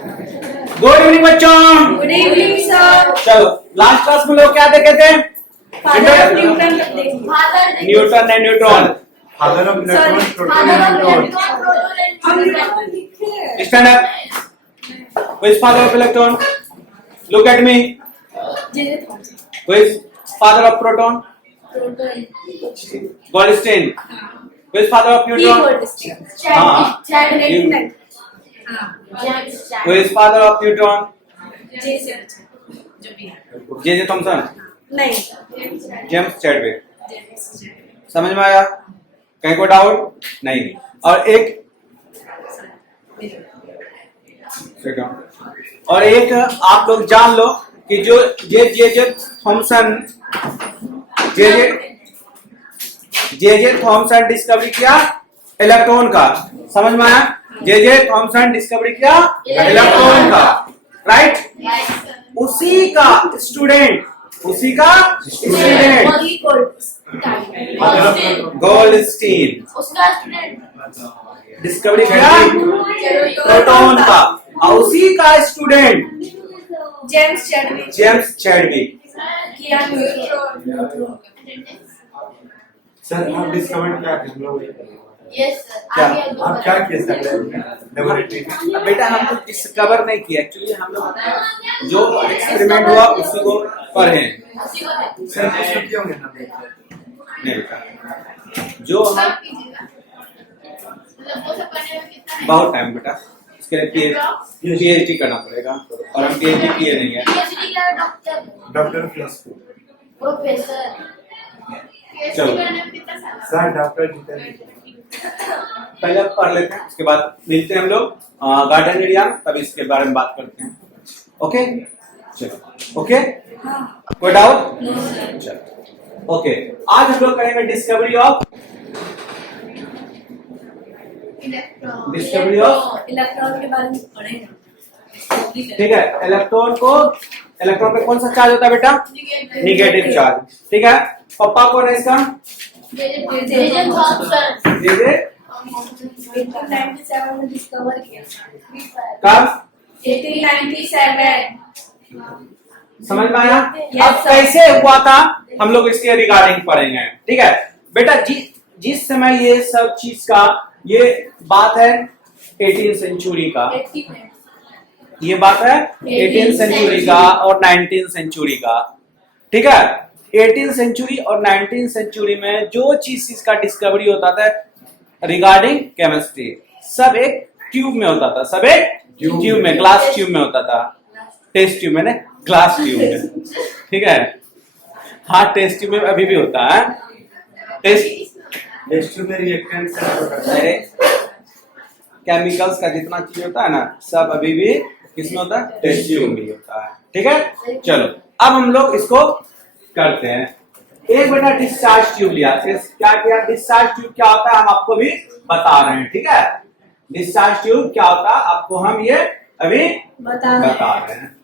Good evening बच्चों। Good evening sir. चलो last class में लोग क्या देखे थे? Newton and neutron. Father of electron, proton and neutron. Stand up. Who is father of electron? Look at me. Who is father of proton? Goldstein. Who is father of neutron? Who is father of neutron? J.J. Thomson? नहीं। James Chadwick. समझ में आया? कहीं को doubt नहीं? और एक आप लोग जान लो कि जो जे थॉमसन डिस्कवरी किया इलेक्ट्रॉन का। समझ में आया? जे थॉमसन डिस्कवरी किया इलेक्ट्रॉन का, राइट? उसी का स्टूडेंट गोल्डस्टीन डिस्कवरी किया प्रोटॉन का, और उसी का स्टूडेंट जेम्स चैडविक किया न्यूट्रॉन। सर आप डिस्कवर क्या कर लो? Yes sir. क्या? आप क्या किए सर लेबोरेटरी में? बेटा हम तो डिस्कवर नहीं किया, एक्चुअली हम लोग जो एक्सपेरिमेंट हुआ उसी को पढ़े। सर इसमें क्यों होंगे ना? नहीं बेटा, जो हम बहुत टाइम बेटा इसके लिए पीएचडी करना पड़ेगा, और हम पीएचडी किए नहीं है। Doctor plus professor. चलो सर डॉक्टर जितेंद्र पहले पढ़ लेते हैं, उसके बाद मिलते हैं हम लोग गार्डन एरिया, तभी इसके बारे में बात करते हैं। ओके चलो, ओके कोई डाउट? चलो ओके, आज हम लोग करेंगे डिस्कवरी ऑफ इलेक्ट्रॉन के बारे में पढ़ेंगे। ठीक है। इलेक्ट्रॉन पे कौन सा चार्ज होता है बेटा? Negative charge. ठीक है। पापा कौन है इसका? जे.जे. थॉमसन। जे 1897 में डिस्कवर किया। कब? 1897। समझ में आया? Yes, अब sir. कैसे हुआ था हम लोग इसके रिगार्डिंग पढ़ेंगे। ठीक है बेटा, जिस समय ये सब चीज का ये बात है 18th सेंचुरी का, ये बात है 18th सेंचुरी का और 19th सेंचुरी का। ठीक है। 18th सेंचुरी और 19th सेंचुरी में जो चीज इसका डिस्कवरी होता था रिगार्डिंग केमिस्ट्री, सब एक ट्यूब में होता था, सब एक ट्यूब में, ग्लास ट्यूब में होता था। टेस्ट ट्यूब में, ग्लास ट्यूब में। ठीक है। हाँ, टेस्ट ट्यूब में अभी भी होता है। टेस्ट में रिएक्टेंट केमिकल्स का जितना चीज होता है ना, सब अभी भी किसमें होता है? टेस्ट ट्यूब में होता है। ठीक है। चलो अब हम लोग इसको करते हैं। एक बेटा डिस्चार्ज ट्यूब लिया, क्या किया? डिस्चार्ज ट्यूब क्या होता है हम आपको भी बता रहे हैं। ठीक है। डिस्चार्ज ट्यूब क्या होता है आपको हम ये अभी बता रहे हैं।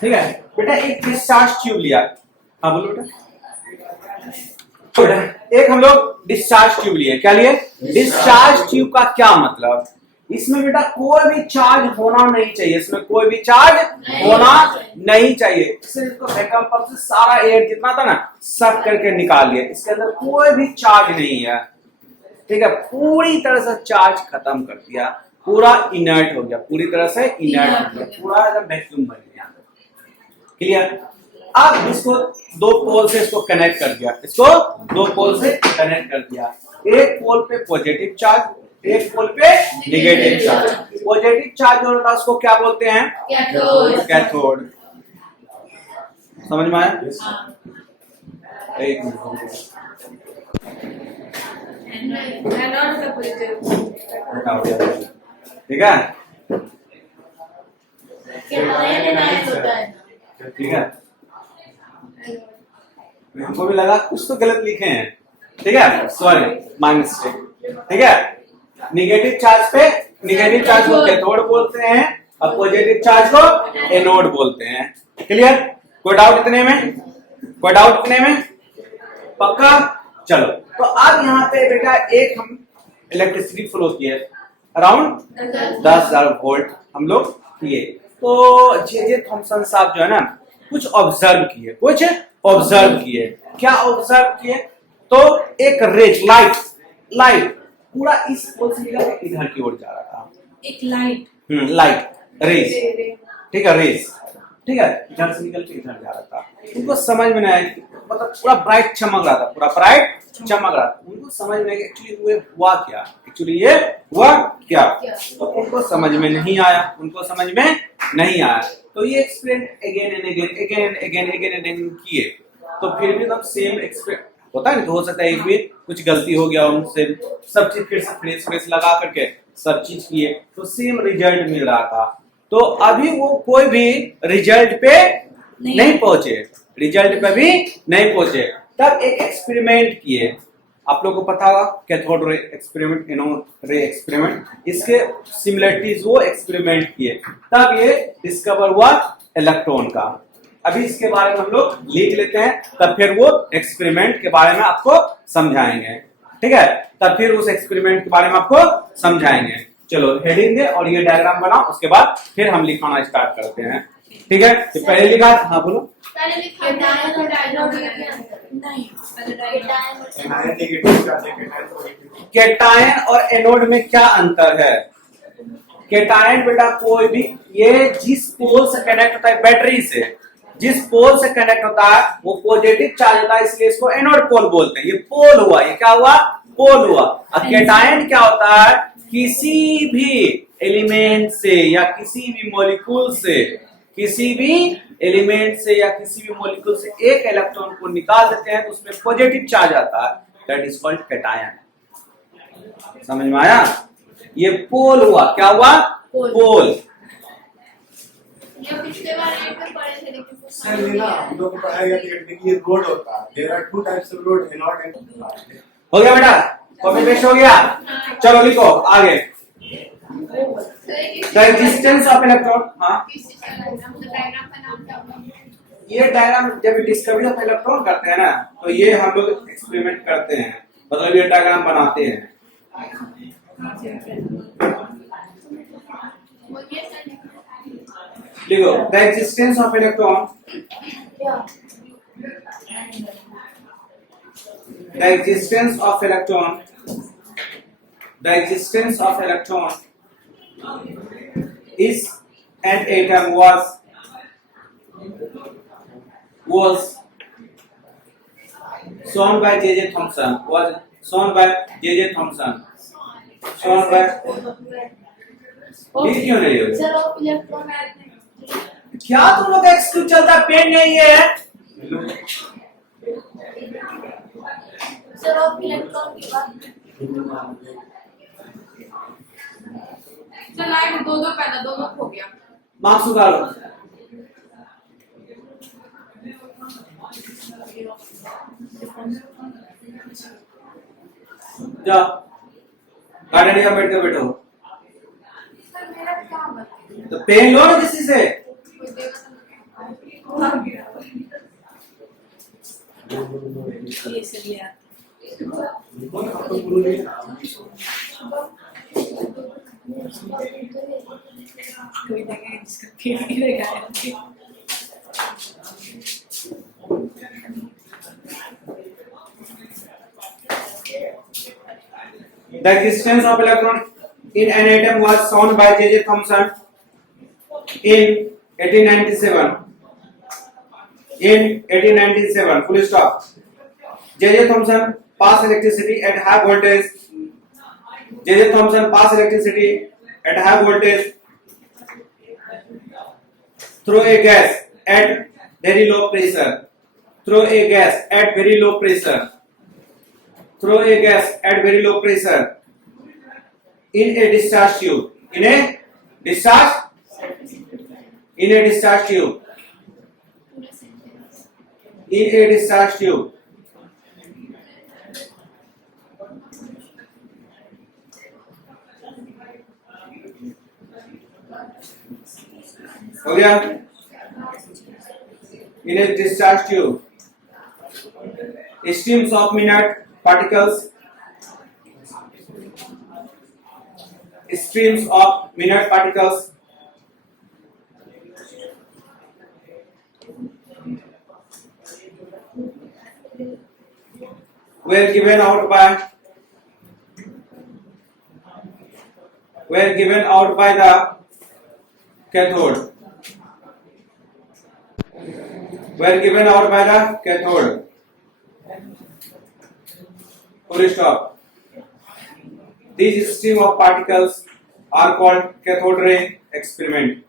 ठीक है बेटा, एक डिस्चार्ज ट्यूब लिया। हाँ बोलो बेटा। एक हम लोग डिस्चार्ज ट्यूब लिए। क्या लिए? डिस्चार्ज ट्यूब का क्या मतलब? इसमें बेटा कोई भी चार्ज होना नहीं चाहिए, इसमें कोई भी चार्ज होना नहीं चाहिए। इससे इसको वैक्यूम पंप से सारा एयर जितना था ना सब करके निकाल लिया, इसके अंदर कोई भी चार्ज नहीं है। ठीक है। पूरी तरह से चार्ज खत्म कर दिया, पूरा इनर्ट हो गया, पूरी तरह से इनर्ट हो गया, पूरा एकदम वैक्यूम बन गया। क्लियर? अब इसको दो पोल से इसको कनेक्ट कर दिया, इसको दो पोल से कनेक्ट कर दिया। एक पोल पे पॉजिटिव चार्ज, एक पोल पे नेगेटिव चार्ज। पॉजिटिव चार्ज जो होता है उसको क्या बोलते हैं? Cathode. कैथोड। समझ में आया? हाँ। एक मिनट। एनोड का पॉजिटिव। ठीक है, Cation and होता है ना। ठीक है। हमको भी लगा कुछ तो गलत लिखे हैं, ठीक है, सॉरी, माय मिस्टेक। ठीक है, निगेटिव चार्ज पे निगेटिव चार्ज को कैथोड बोलते हैं और पॉजिटिव चार्ज को एनोड बोलते हैं। क्लियर? कोई डाउट इतने में? कोई डाउट इतने में? पक्का? चलो, तो अब यहाँ पे बेटा एक हम इलेक्ट्रिसिटी फ्लो किए अराउंड 10,000 वोल्ट हम लोग किए। तो जे थॉमसन साहब जो है ना कुछ ऑब्जर्व किए, कुछ ऑब्जर्व किए। क्या ऑब्जर्व किए? तो एक रेज लाइट पूरा इस पोल से निकल के इधर की ओर जा रहा था। एक लाइट। लाइट रेज, ठीक है, रेज, ठीक है, इधर से निकल के इधर जा रहा था। उनको समझ में नहीं आया, मतलब पूरा ब्राइट चमक रहा था, पूरा ब्राइट चमक रहा था। उनको समझ में एक्चुअली ये हुआ क्या, तो उनको समझ में नहीं आया, तो ये एक्सपेरिमेंट अगेन किए। तो फिर भी हम सेम एक्सपेरिमेंट होता है ना, तो हो सकता है एक भी कुछ गलती हो गया उनसे, सब चीज फिर से फ्रेश लगा करके सब चीज किए तो सेम रिजल्ट मिल रहा था। तो अभी वो कोई भी रिजल्ट पे नहीं पहुंचे, तब एक एक्सपेरिमेंट किए। आप लोगों को पता होगा कैथोड रे एक्सपेरिमेंट, एनोड रे एक्सपेरिमेंट, इसके सिमिलरिटीज वो एक्सपेरिमेंट किए, तब ये डिस्कवर हुआ इलेक्ट्रॉन का। अभी इसके बारे में हम लोग लिख लेते हैं, तब फिर वो एक्सपेरिमेंट के बारे में आपको समझाएंगे। ठीक है, तब फिर उस एक्सपेरिमेंट के बारे में आपको समझाएंगे। चलो हेडिंग दे और ये डायग्राम बनाओ, उसके बाद फिर हम लिखाना स्टार्ट करते हैं। ठीक है, तो पहले लिखा, हाँ बोलो। पहले लिखा डायन और डायनोड में क्या अंतर है? नहीं, पहले डायग्राम। एनायन नेगेटिव चार्ज है, कैटायन पॉजिटिव। केटायन और एनोड में क्या अंतर है? केटायन बेटा कोई भी, ये जिस पोल से कनेक्ट होता है, बैटरी से जिस पोल से कनेक्ट होता है वो पॉजिटिव चार्ज होता है, इसलिए इसको एनोड पोल बोलते हैं। ये पोल हुआ, ये क्या हुआ? पोल हुआ। अब केटायन क्या होता है? किसी भी एलिमेंट से या किसी भी मॉलिक्यूल से एक इलेक्ट्रॉन को निकाल देते हैं तो उसमें पॉजिटिव चार्ज आता है, दैट इज कॉल्ड केटायन। समझ में आया? ये पोल हुआ, क्या हुआ? पोल। ये पिछले बार एक में पढ़े थे लेकिन वो सर ये ना हम लोग को पढ़ाया गया था कि ये रोड होता है, there are two types of road, anode and cathode. हो गया बेटा, कॉपी पेस्ट हो गया। चलो लिखो आगे। द रेजिस्टेंस ऑफ इलेक्ट्रॉन, हाँ डायग्राम का नाम क्या होगा? ये डायग्राम जब डिस्कवरी ऑफ इलेक्ट्रॉन करते हैं ना, तो ये हम लोग एक्सपेरिमेंट करते हैं, मतलब ये डायग्राम बनाते हैं। लिखो the resistance of electron, the existence of electron is an atom was shown by J.J. Thomson, लिख क्यों नहीं हो? सर ऑफ इलेक्ट्रॉन क्या तुम लोग का एक्सक्यूज चलता है? पेन नहीं है? सर ऑफ इलेक्ट्रॉन की बात चल लाइट दो पहला दो हो गया। मार्क्स उतारो। जाओ गार्डन का बैठो। सर मेरा क्या बता? तो पेन लो ना किसी से। ये से लिया। कोई देखेगा जिसका पेट गिरेगा। The existence of electron in an atom was shown by J.J. Thomson in 1897. Full stop. J.J. Thomson passed electricity at high voltage at high voltage through a gas at very low pressure, through a gas at very low pressure, through a gas at very low pressure in a discharge tube, in a discharge tube, in a discharge tube. हो गया? In a discharge tube, streams of minute particles, streams of minute particles were given out by the cathode. Were given out by the cathode. Full stop. These stream of particles are called cathode ray experiment.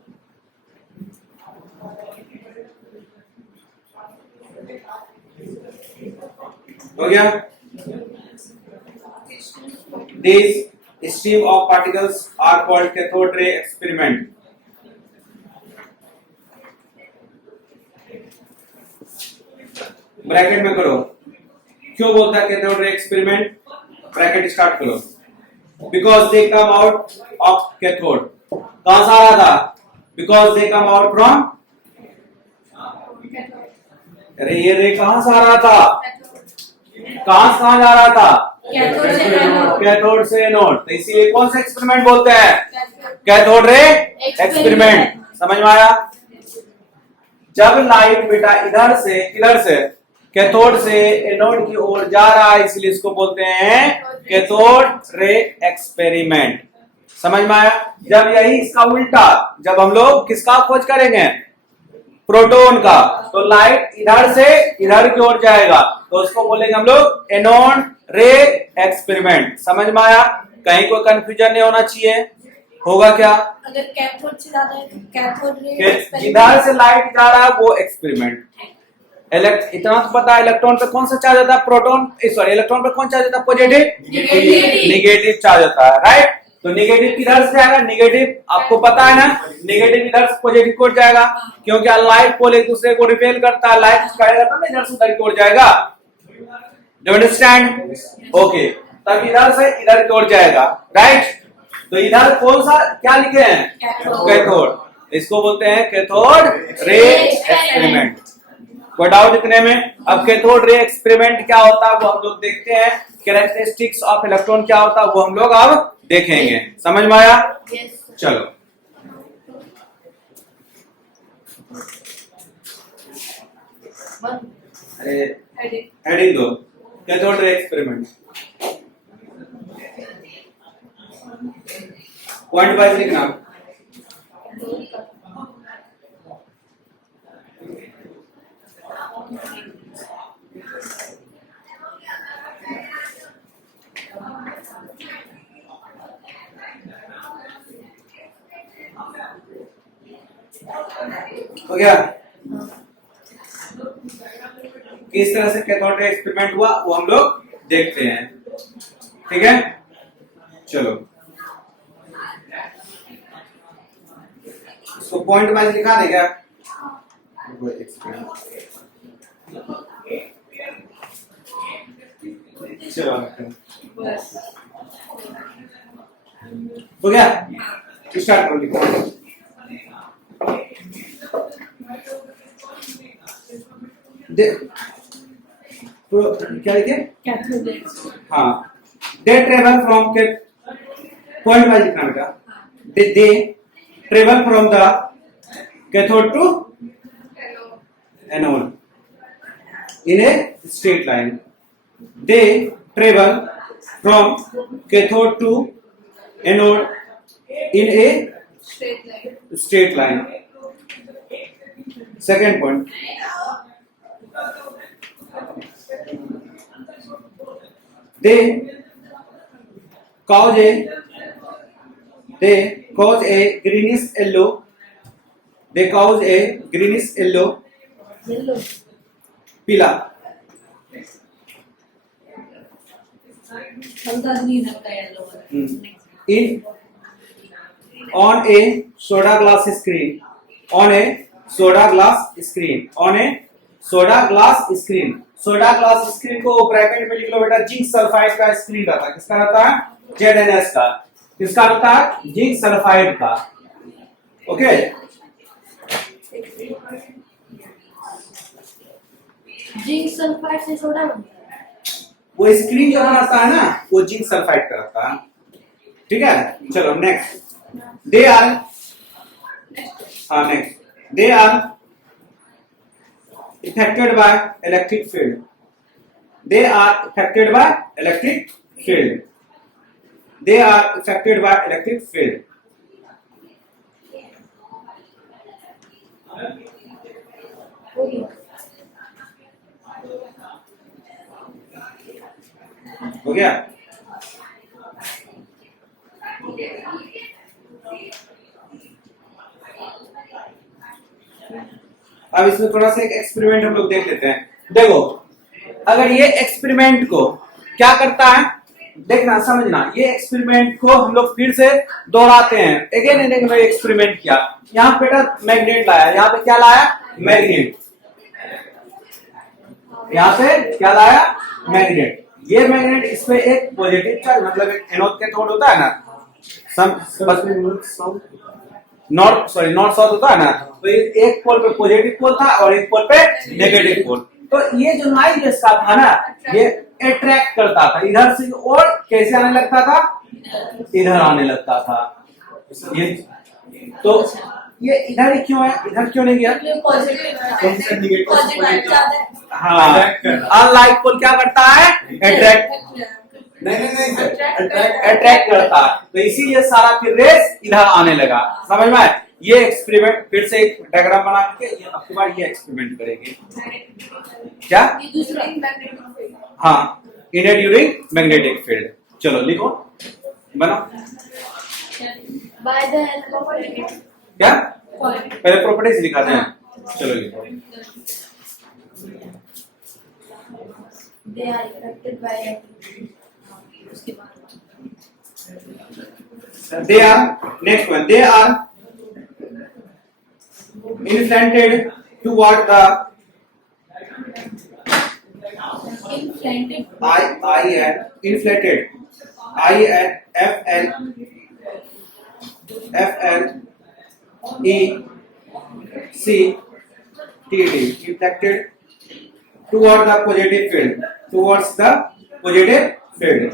हो गया? These stream of particles are called cathode ray experiment. Bracket में करो. क्यों बोलता है cathode ray experiment? Bracket start करो. Because they come out of cathode. कहां से आ रहा था? Because they come out from. अरे ये रे कहां से आ रहा था? कहां जा रहा था? कैथोड से एनोड. तो इसीलिए कौन सा एक्सपेरिमेंट बोलते हैं? Cathode ray experiment. समझ में आया? जब लाइट बेटा इधर से कैथोड से एनोड की ओर जा रहा है, इसलिए इसको बोलते हैं कैथोड रे एक्सपेरिमेंट. समझ में आया? जब यही इसका उल्टा, जब हम लोग किसका खोज करेंगे? प्रोटॉन का. तो लाइट इधर से इधर की ओर जाएगा, तो उसको बोलेंगे हम लोग एनोड रे एक्सपेरिमेंट. समझ में आया? कहीं कोई कंफ्यूजन नहीं होना चाहिए. होगा क्या? अगर कैथोड से ज्यादा है तो कैथोड रे जिधर से लाइट जा रहा है वो एक्सपेरिमेंट. इतना तो पता है इलेक्ट्रॉन पे कौन सा चार्ज होता है? प्रोटॉन. सॉरी, इलेक्ट्रॉन पे कौन चार्ज होता है? पॉजिटिव. निगेटिव चार्ज होता है. राइट. तो निगेटिव किधर से जाएगा? निगेटिव आपको पता है ना, निगेटिव इधर से पॉजिटिव की ओर जाएगा, क्योंकि लाइट पोल एक दूसरे को रिपेल करता है. लाइट जाएगा तब इधर से उधर की ओर जाएगा. Do understand? ओके. तब इधर से इधर की ओर जाएगा. राइट. तो इधर कौन सा क्या लिखे हैं? कैथोड. इसको बोलते हैं कैथोड रे एक्सपेरिमेंट. कोई डाउट इतने में? अब कैथोड रे एक्सपेरिमेंट क्या होता है वो हम लोग देखते हैं. कैरेक्टरिस्टिक्स ऑफ इलेक्ट्रॉन क्या होता है वो हम लोग अब देखेंगे. समझ में आया? चलो. अरे हेडिंग दो. Cathode ray experiment. Point wise लिखना. हो गया? किस तरह से कैथोड रे एक्सपेरिमेंट हुआ वो हम लोग देखते हैं. ठीक है? चलो. इसको पॉइंट वाइज लिखा दे क्या? चलो हो गया? स्टार्ट करो लिखो. तो क्या लिखे? हाँ. दे ट्रेवल फ्रॉम के पॉइंट वाइज लिखना बेटा. They travel from the cathode to anode in a straight line. They travel from cathode to anode in a straight line. Second point. They cause a they cause a greenish yellow, they cause a greenish yellow, yellow पीला, हल्का green हल्का yellow in on a soda glass screen, on a soda glass screen, on a soda glass screen, soda glass screen को bracket में लिख लो बेटा, zinc sulphide का screen रहता है, किसका रहता है, ZNS का, किसका रहता है, जिंक सल्फाइड का, ओके। जिंक सल्फाइड से सोडा बनता है। वो स्क्रीन जो बनाता है ना, वो जिंक सल्फाइड का रहता है, ठीक है। चलो नेक्स्ट, दे आर, हाँ next, they are affected by electric field, they are affected by electric field, they are affected by electric field, हो गया। अब इसमें थोड़ा सा एक एक्सपेरिमेंट हम लोग देख लेते हैं। देखो, अगर ये एक्सपेरिमेंट को क्या करता है, देखना समझना, ये एक्सपेरिमेंट को हम लोग फिर से दोहराते हैं, अगेन एंड अगेन एक्सपेरिमेंट किया। यहाँ पे बेटा मैग्नेट लाया, यहाँ पे क्या लाया, मैग्नेट, यहाँ पे क्या लाया, मैग्नेट। ये मैग्नेट, इस पे एक पॉजिटिव चार्ज, मतलब एक एनोड कैथोड होता है ना, नॉर्थ साउथ होता है ना, तो एक पोल पे पॉजिटिव पोल था और एक पोल पे नेगेटिव पोल। तो ये जो लाइट इसका था ना, ये अट्रैक्ट करता था इधर से, और कैसे आने लगता था, इधर आने लगता था। ये तो ये इधर ही क्यों है, इधर क्यों नहीं गया, हाँ, अनलाइक पोल क्या करता है, अट्रैक्ट, नहीं अट्रैक्ट करता है, तो इसीलिए सारा फिर रेस इधर आने लगा, समझ में आए। ये एक्सपेरिमेंट फिर से एक डायग्राम बना के आपके बाद ये एक्सपेरिमेंट करेंगे, क्या, हाँ, इन ए ड्यूरिंग मैग्नेटिक फील्ड। चलो लिखो, बनाओ, बाय द हेल्प ऑफ क्या, पहले प्रॉपर्टीज दिखाते हैं, चलो लिखो। They are affected by They are, next one, they are inflated toward the inflated inflated, inflected toward the positive field, towards the positive field,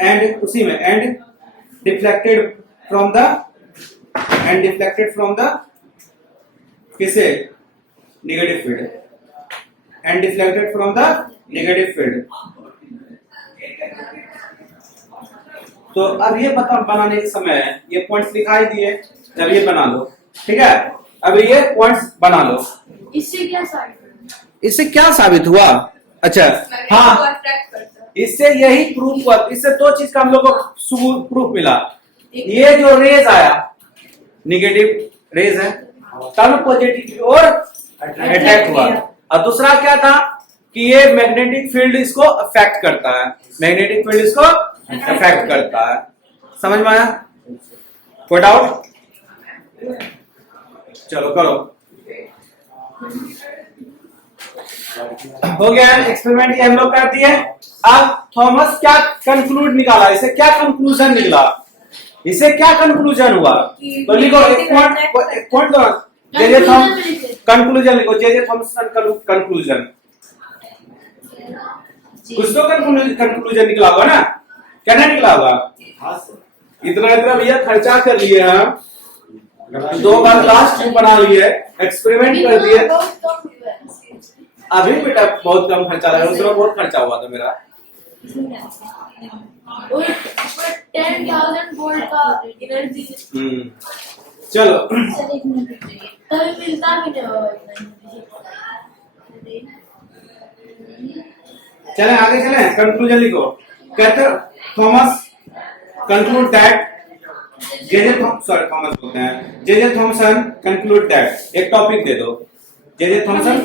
and उसी में and deflected from the किसे, negative field, and deflected from the negative field। तो अब ये बनाने के समय ये पॉइंट्स दिखाई दिए, जब ये बना लो, ठीक है। अब ये पॉइंट्स बना लो, इससे क्या साबित हुआ, अच्छा हाँ, इससे यही प्रूफ हुआ, इससे दो चीज का हम लोग को प्रूफ मिला। ये जो रेज आया, नेगेटिव रेज है, तब पॉजिटिव और अटैक हुआ, और दूसरा क्या था कि ये मैग्नेटिक फील्ड इसको अफेक्ट करता है, मैग्नेटिक फील्ड इसको अफेक्ट करता है, समझ में आया, कोई डाउट, चलो करो, हो गया एक्सपेरिमेंट, ये हम लोग कर दिए। अब थॉमस क्या कंक्लूड निकाला, इसे क्या कंक्लूजन निकला, इसे क्या कंक्लूजन हुआ, तो लिखो एक पॉइंट दो, जे थॉमस कंक्लूजन लिखो, जे थॉमस कंक्लूजन, कुछ तो कंक्लूजन निकला होगा ना, क्या नहीं निकला होगा, इतना भैया खर्चा कर लिए हम, 2 बार लास्ट बना लिए, एक्सपेरिमेंट कर दिए, अभी बेटा बहुत कम खर्चा लगा, उसमें बहुत खर्चा हुआ था मेरा, 10,000 वोल्ट का एनर्जी, चलो तभी मिलता भी नहीं, चले आगे चले, कंक्लूजन लिखो, कहते Thomas conclude that J Thomas बोलते हैं जे थॉमसन कंक्लूड दैट। एक टॉपिक दे दो जे थॉमसन।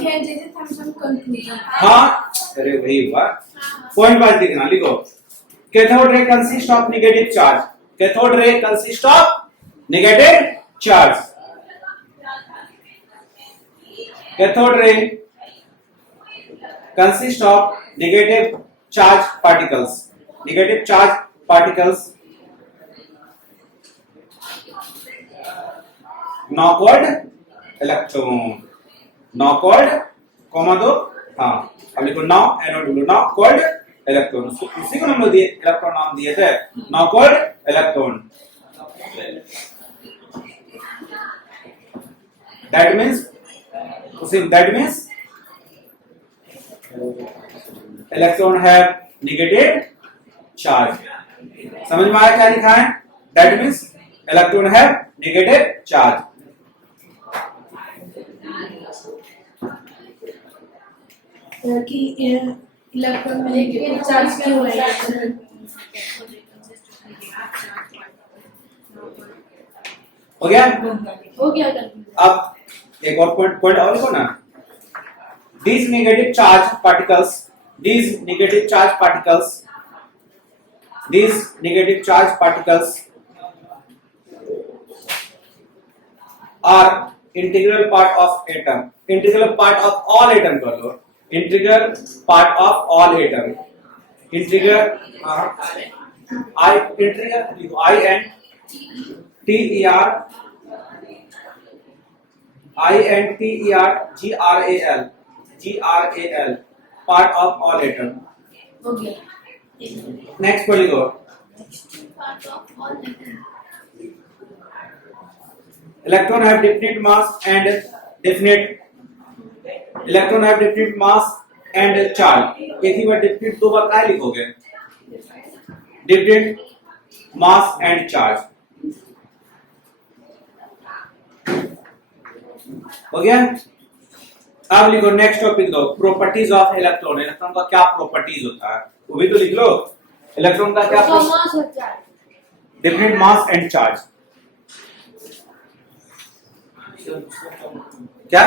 कंक्लूजन। हाँ अरे वही हुआ। पॉइंट वाइज लिखना, लिखो cathode ray consist of negative charge. Cathode ray consist of negative charge. Cathode ray consist of negative charge particles. Negative charge particles now called electron. Now called comma दो, हाँ अब लिखो now NO now called electron। उसी को हम लोग electron नाम दिए थे, now called electron। That means electron have negative charge। समझ में आया क्या लिखा है? That means electron have negative charge। कि इलेक्ट्रॉन में नेगेटिव चार्ज क्यों है? हो गया? हो गया कंक्लूजन। अब एक और पॉइंट और लिखो ना। These negative charge particles are integral part of atom। integral part of all atom कर लो। integral part of all atom। integral I N T E R GRAL part of all atom। हो गया। Next पढ़ लो। part of all atom। Electron have definite mass and charge। एक ही बार definite दो बार क्या लिखोगे? definite mass and charge। हो गया? अब लिखो नेक्स्ट टॉपिक दो, प्रॉपर्टीज ऑफ इलेक्ट्रॉन। इलेक्ट्रॉन का क्या प्रॉपर्टीज होता है वो भी तो लिख लो। इलेक्ट्रॉन का क्या मास और charge. Different mass and charge. क्या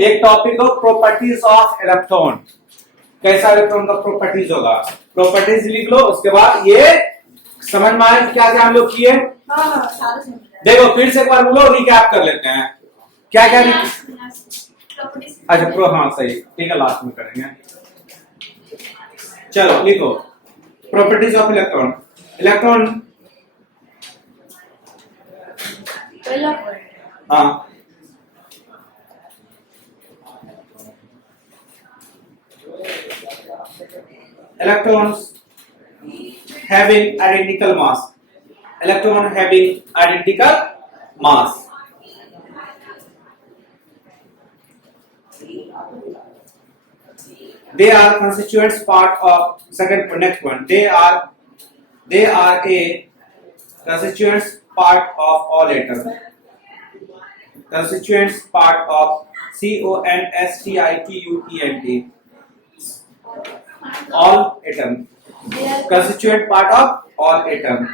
एक टॉपिक हो प्रॉपर्टीज ऑफ इलेक्ट्रॉन। कैसा इलेक्ट्रॉन का प्रॉपर्टीज होगा, प्रॉपर्टीज लिख लो। उसके बाद ये समझ में आए क्या क्या हम लोग किए। देखो फिर से एक बार बोलो, रिकैप कर लेते हैं क्या क्या। अच्छा प्रो, हाँ सही, ठीक है लास्ट में करेंगे। चलो लिखो प्रॉपर्टीज ऑफ इलेक्ट्रॉन। इलेक्ट्रॉन पहला हाँ electrons having identical mass। electron having identical mass। they are constituents part of next one, they are a constituents part of all atom। constituents part of CONSTITUENT all atom। constituent part of all atom।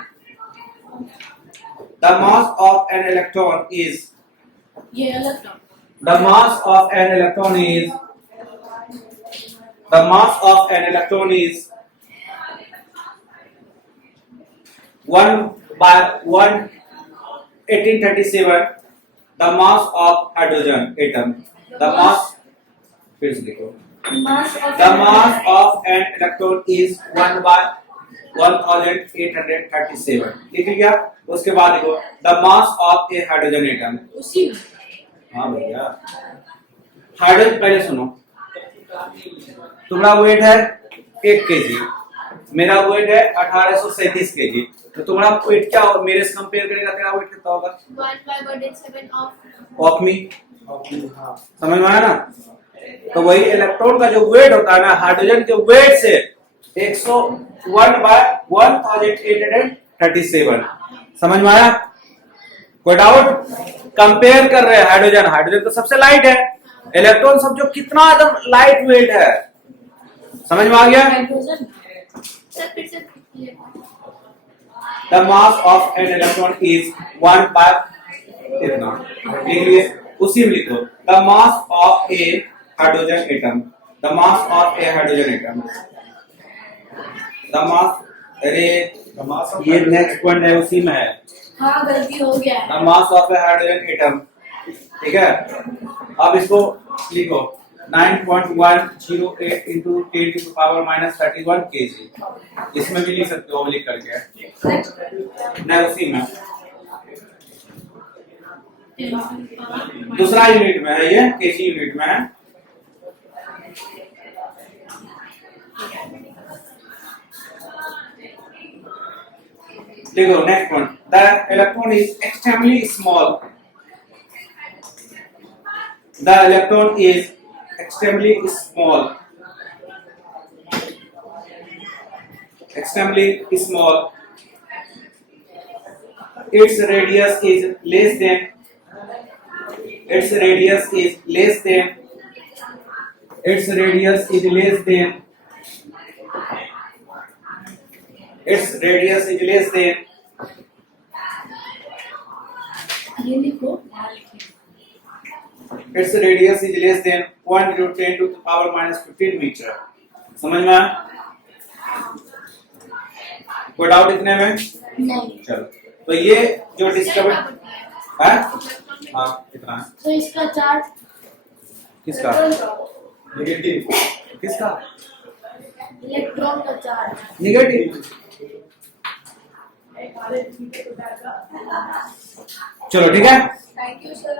the mass of an electron is ये electron the mass of an electron is the mass of an electron is 1/1837 the mass of hydrogen atom। the mass फिर से देखो, the mass of an electron is 1/1837। लिख लिया? उसके बाद देखो the mass of a hydrogen atom। उसी में हाँ भैया हाइड्रोजन, पहले सुनो, तुम्हारा वेट है 1 kg, मेरा वेट है 1837 kg। तो तुम्हारा वेट क्या होगा, मेरे से कंपेयर करेगा, तेरा वेट कितना होगा? 1/7 ऑफ मी। समझ में आया ना? तो वही इलेक्ट्रॉन का जो वेट होता है ना, हाइड्रोजन के वेट से 101/1837। समझ में आया? कोई डाउट? कंपेयर कर रहे हैं हाइड्रोजन, हाइड्रोजन तो सबसे लाइट है, इलेक्ट्रॉन सब जो कितना एकदम लाइट वेट है। समझ में आ गया? हाइड्रोजन सर फिर से the mass of an electron is 1 by इतना, लिख लिए, उसी में लिखो the mass of a hydrogen atom, the mass of a hydrogen atom, the mass, अरे The mass of ये नेक्स्ट पॉइंट है, उसी में है, हाँ गलती हो गया the mass of a hydrogen atom, ठीक है। अब इसको लिखो 9.108 into 10 to the power minus 31 kg, इसमें भी लिख सकते हो ओब्लिक करके, नहीं उसी में, दूसरा यूनिट में है, ये केजी यूनिट में है। देखो next one, the electron is extremely small, the electron is extremely small, extremely small, its radius is less than, its radius is less than, its radius is less than, its radius is less than, ये लिखो, its radius is less than 1 into 10 to the power minus 15 metre. समझ में आया? कोई doubt इतने में? नहीं। चलो, तो ये जो डिस्कवर है, हाँ इतना है। तो इसका चार्ज किसका? Negative. किसका? इलेक्ट्रॉन का चार्ज निगेटिव। चलो ठीक है। Thank you, sir.